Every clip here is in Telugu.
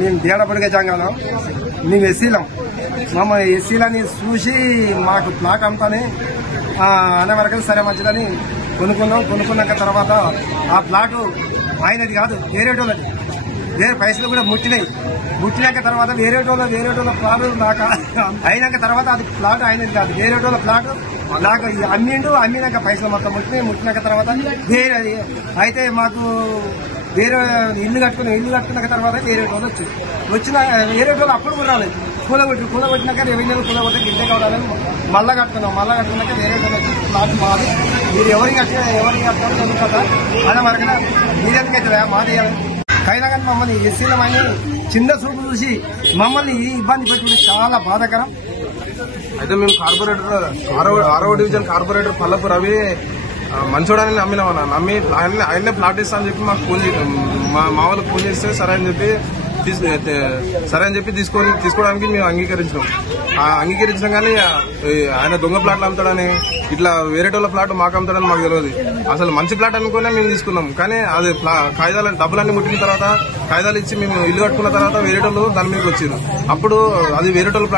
మేము దేడపడిగా జంగాలం మేము ఎస్సీలం మమ్మల్ని ఎస్సీలని చూసి మాకు ప్లాట్ అమ్ముతాని అనే వరకు సరే మంచిదని కొనుక్కున్నాక తర్వాత ఆ ప్లాటు ఆయనది కాదు వేరేటోళ్ళది. వేరే పైసలు కూడా ముట్టినాక తర్వాత వేరేటోళ్ళ ప్లాట్ నాకు అయినాక తర్వాత అది ప్లాట్ ఆయనది కాదు, వేరేటోళ్ళ ప్లాట్ నాకు అమ్మినాక పైసలు మొత్తం ముట్టినాక తర్వాత వేరే అయితే మాకు వేరే ఇల్లు కట్టుకున్నాక తర్వాత వేరేటోళ్ళు వచ్చిన వేరేటోళ్ళు అప్పుడు కూడా రాలేదు. కూలగొట్టినాక రెవెన్యూలు కూలగొట్టి గిడ్డ కావాలని మళ్ళా కట్టుకున్నాక వేరేటోళ్ళు వచ్చి ప్లాట్ మాది, మీరు ఎవరికి కట్టాలి కదా అనే వరకు మీరెందుకైతే మాదేయాలి. అయినా కానీ మమ్మల్ని ఎస్సీలమని చిన్న చూపు చూసి మమ్మల్ని ఈ ఇబ్బంది పెట్టుకుంటే చాలా బాధాకరం. అయితే మేము కార్పొరేటర్ 6వ డివిజన్ కార్పొరేటర్ పల్లపు రవి మంచోడని నమ్మి ఆయన్నే ప్లాట్ ఇస్తా అని చెప్పి మాకు మా వాళ్ళకి ఫోన్ చేస్తే సరే అని చెప్పి తీసుకోవడానికి మేము అంగీకరించినాం. కానీ ఆయన దొంగ ప్లాట్లు అమ్ముతాడని ఇట్లా వేరేటోళ్ళ ప్లాట్ మాకు అమ్ముతాడని మాకు తెలియదు. అసలు మంచి ప్లాట్ అనుకునే మేము తీసుకున్నాం. కానీ అది కాగితాలు డబ్బులన్నీ ముట్టిన తర్వాత కాగితాలు ఇచ్చి మేము ఇల్లు కట్టుకున్న తర్వాత వేరేటోళ్ళు దాని మీదకి వచ్చారు. అప్పుడు అది వేరేటోళ్ళ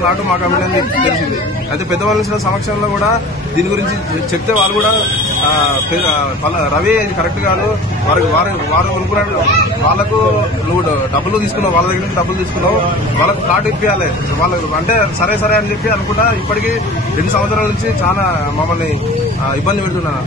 ప్లాట్ మాకు అమ్మిడని తెలిసింది. అయితే పెద్దవాళ్ళ సమక్షంలో కూడా దీని గురించి చెప్తే వాళ్ళు కూడా రవి కరెక్ట్ కాదు, వారు అనుకున్నాడు వాళ్ళకు నువ్వు డబ్బులు తీసుకున్నావు, వాళ్ళ దగ్గర నుంచి డబ్బులు తీసుకున్నావు, వాళ్ళకు ప్లాట్ ఇప్పించాలి వాళ్ళకు అంటే సరే అని చెప్పి అనుకుంటా ఇప్పటికీ 2 సంవత్సరాల నుంచి చాలా మమ్మల్ని ఇబ్బంది పెడుతున్నారు.